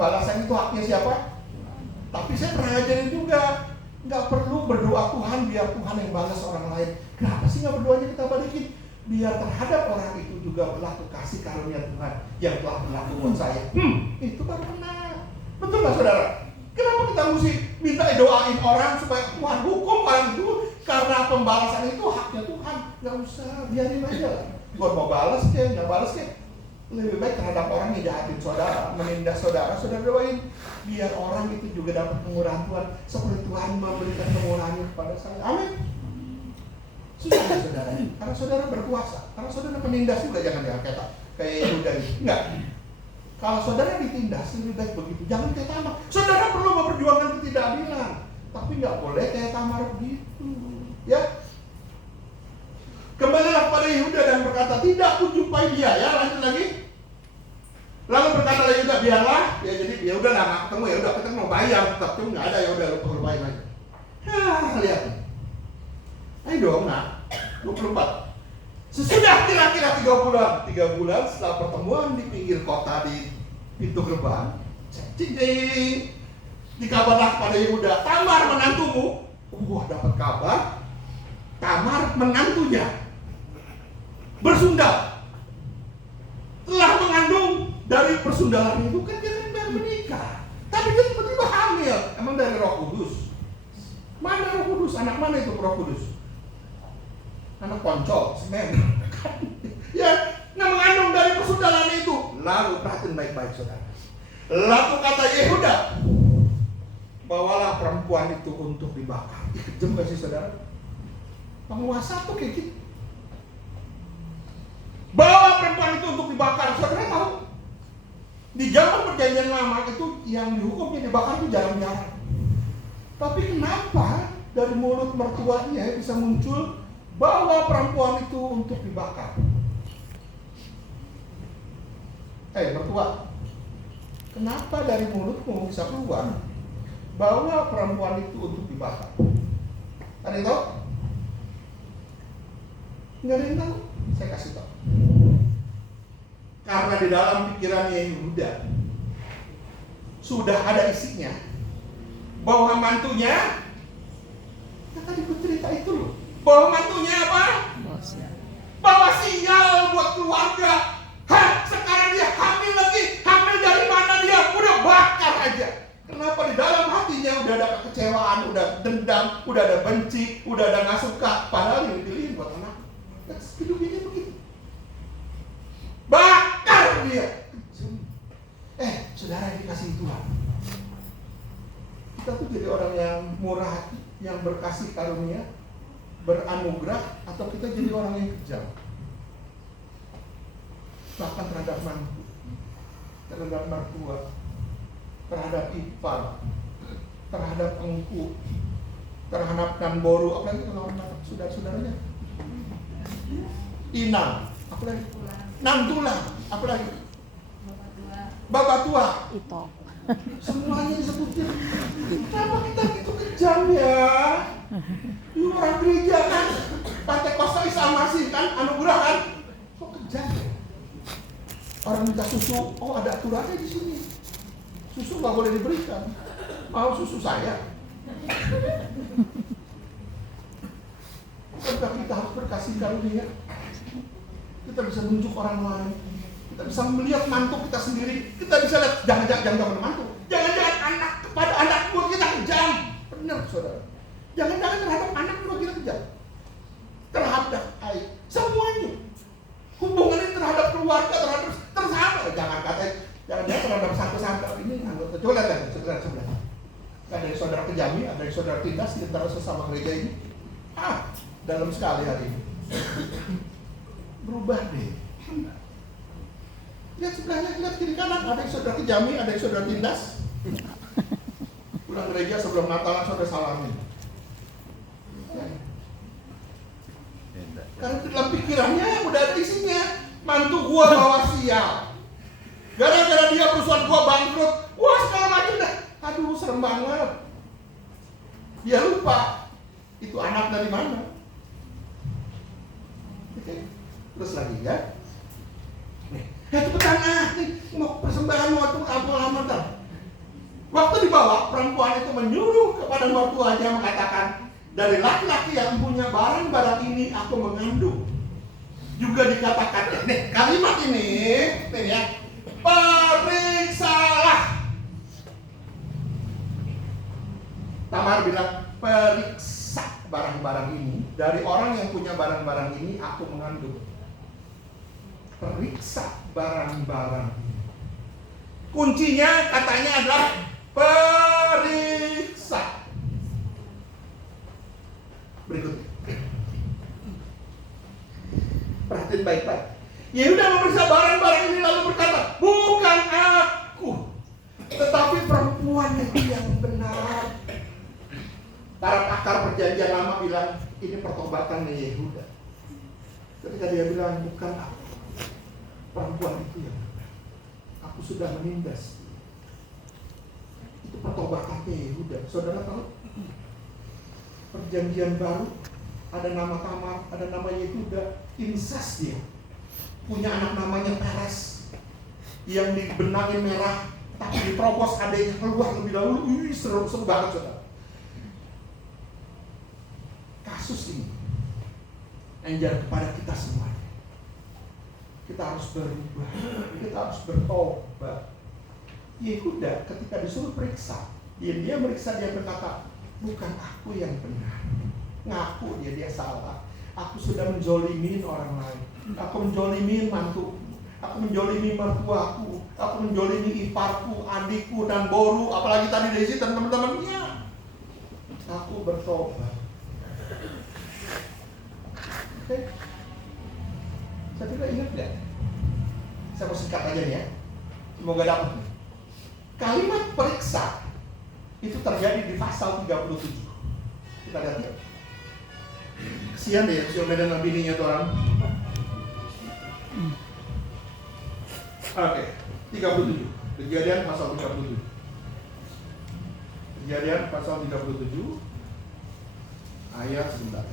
Pembalasan itu haknya siapa? Tapi saya pernah ngajarin juga, nggak perlu berdoa Tuhan biar Tuhan yang balas orang lain. Kenapa sih nggak berdoanya kita balikin? Biar terhadap orang itu juga berlaku kasih karunia Tuhan yang telah berlaku buat saya. Itu baru benar. Betul nggak saudara? Kenapa kita mesti minta doain orang supaya Tuhan hukum orang itu? Karena pembalasan itu haknya Tuhan. Nggak usah, biarin aja lah. Buat mau balas ke, nggak balas ke, lebih baik terhadap orang yang jahatin saudara, menindas saudara, saudara doain biar orang itu juga dapat pengurahan Tuhan seperti Tuhan memberikan pengurahannya kepada saya. Amin. Sudah saudara, karena saudara berkuasa, karena saudara penindas juga jangan kayak Yehuda ini. Enggak. Kalau saudara ditindas lebih baik begitu, jangan kayak Tamar. Saudara perlu memperjuangkan ketidakadilan, tapi nggak boleh kayak Tamar begitu. Ya. Kembalilah kepada Yehuda dan berkata, tidak kujumpai dia. Ya, lanjut lagi. Lalu berkata Yehuda, biarlah. Ya, jadi ya udah lah, nggak ketemu. Ya udah, kita mau bayar, tetap tuh nggak ada. Ya udah, lu perlu bayar aja. Lihat. Ayo dong, nak. 24. Sesudah kira-kira 3 bulan setelah pertemuan di pinggir kota di pintu gerbang, cing, dikabarlah kepada Yehuda, Tamar menantumu. Wah, dapat kabar. Tamar menantunya bersundal. Telah mengandung dari persundalan itu, kan dia kan baru menikah. Tapi dia tiba-tiba hamil. Emang dari Roh Kudus? Mana Roh Kudus? Anak mana itu Roh Kudus? Anak poncol, semen. Ya, mengandung dari persundalan itu. Lalu perhatiin baik-baik saudara. Lalu kata Yehuda, bawalah perempuan itu untuk dibakar. Kejam gak sih saudara? Penguasa tuh kayak gitu. Bawa perempuan itu untuk dibakar. Saudara tahu? Di zaman perjanjian lama itu yang dihukumnya dibakar itu jarang-jarang. Tapi kenapa dari mulut mertuanya bisa muncul bawa perempuan itu untuk dibakar? Mertua, kenapa dari mulutmu bisa keluar bawa perempuan itu untuk dibakar? Ada yang tahu? Nggak ada yang tahu. Saya kasih tahu. Karena di dalam pikirannya Yehuda sudah ada isinya bahwa mantunya, ya tadi gue cerita itu loh, bahwa mantunya apa? Bawa sinyal buat keluarga. Sekarang dia hamil lagi. Hamil dari mana dia? Udah bakar aja. Kenapa? Di dalam hatinya udah ada kekecewaan, udah dendam, udah ada benci, udah ada nggak suka. Padahal yang dipilihin buat anak. Hidup ini begitu. Bakar dia. Saudara yang dikasihi Tuhan, kita tuh jadi orang yang murah hati, yang berkasih karunia, beranugerah, atau kita jadi orang yang kejam. Bahkan terhadap mantu, terhadap mertua, terhadap ipar, terhadap engku, terhadap namboru, apalagi kalau saudara-saudaranya, inang, apalagi nantulang, apalagi bapak tua, itu semuanya disebutin. Kenapa kita gitu kejam ya? Lu orang gereja kan, Pentekosta Isa Masih kan, anugerah kan, kok kejam ya? Orang minta susu, oh ada aturannya di sini. Susu nggak boleh diberikan. Mau susu saya? Bukankah kita harus berkasih karunia? Kita bisa menunjuk orang lain. Kita bisa melihat mantu kita sendiri. Kita bisa lihat, jangan mantu. Jangan-jangan anak kepada anak buat kita kejam. Benar saudara. Jangan-jangan terhadap anak buat kita kejam. Terhadap air, semuanya. Hubungannya terhadap keluarga, terhadap tersama. Jangan terhadap satu-satu ini anggota. Coba lihat sebelah. Ada dari saudara kejami, ada dari saudara tindas di antara sesama gereja ini. Dalam sekali hari ini. Berubah deh. Lihat sebelahnya, lihat kiri kanan. Ada yang saudara kejami, ada yang saudara tindas. Pulang gereja sebelum Natalan saudara salamin. Karena dalam pikirannya udah ada isinya. Mantu gua bawa sial. Gara-gara dia perusahaan gua bangkrut. Wah segala macam dah. Aduh serem banget. Dia lupa itu anak dari mana. Oke. Terus lagi ya. Nih, cepetan nih mau persembahan mau tuh apa lama dah. Waktu dibawa, perempuan itu menyuruh kepada mertuanya mengatakan, dari laki-laki yang punya barang-barang ini aku mengandung. Juga dikatakan, nih kalimat ini, nih ya, periksalah. Tamar bilang, periksa barang-barang ini. Dari orang yang punya barang-barang ini aku mengandung. Periksa barang-barang ini. Kuncinya katanya adalah periksa. Berikutnya, perhatiin baik-baik. Yehuda memeriksa barang-barang ini lalu berkata, bukan aku, tetapi perempuan itu yang benar. Para pakar perjanjian lama bilang, ini pertobatan Yehuda. Ketika dia bilang, bukan aku, perempuan itu yang benar. Aku sudah menindas. Itu pertobatannya Yehuda. Saudara tahu? Perjanjian baru, ada nama Tamar, ada nama Yehuda, insest dia. Punya anak namanya Peres, yang dibenangin merah, tapi diteropos adanya keluar lebih dahulu. Seru banget, saudara. Kasus ini mengajar kepada kita semua. Kita harus berubah, kita harus bertobat. Yehuda ketika disuruh periksa, dia meriksa, dia berkata, bukan aku yang benar. Ngaku dia salah. Aku sudah menjolimin orang lain. Aku menjolimin mantuku. Aku menjolimi mertuaku. Aku menjolimi iparku, adikku, dan boru. Apalagi tadi Desi dan teman-temannya. Aku bertobat. Oke. Saya tidak ingat gak? Saya mau singkat aja nih ya. Semoga dapat. Kalimat periksa itu terjadi di pasal 37. Kita lihat ya. Kesian deh si Omedan dan bininya tuh orang. Oke, 37. Kejadian pasal 37. Kejadian pasal 37 ayat sebentar.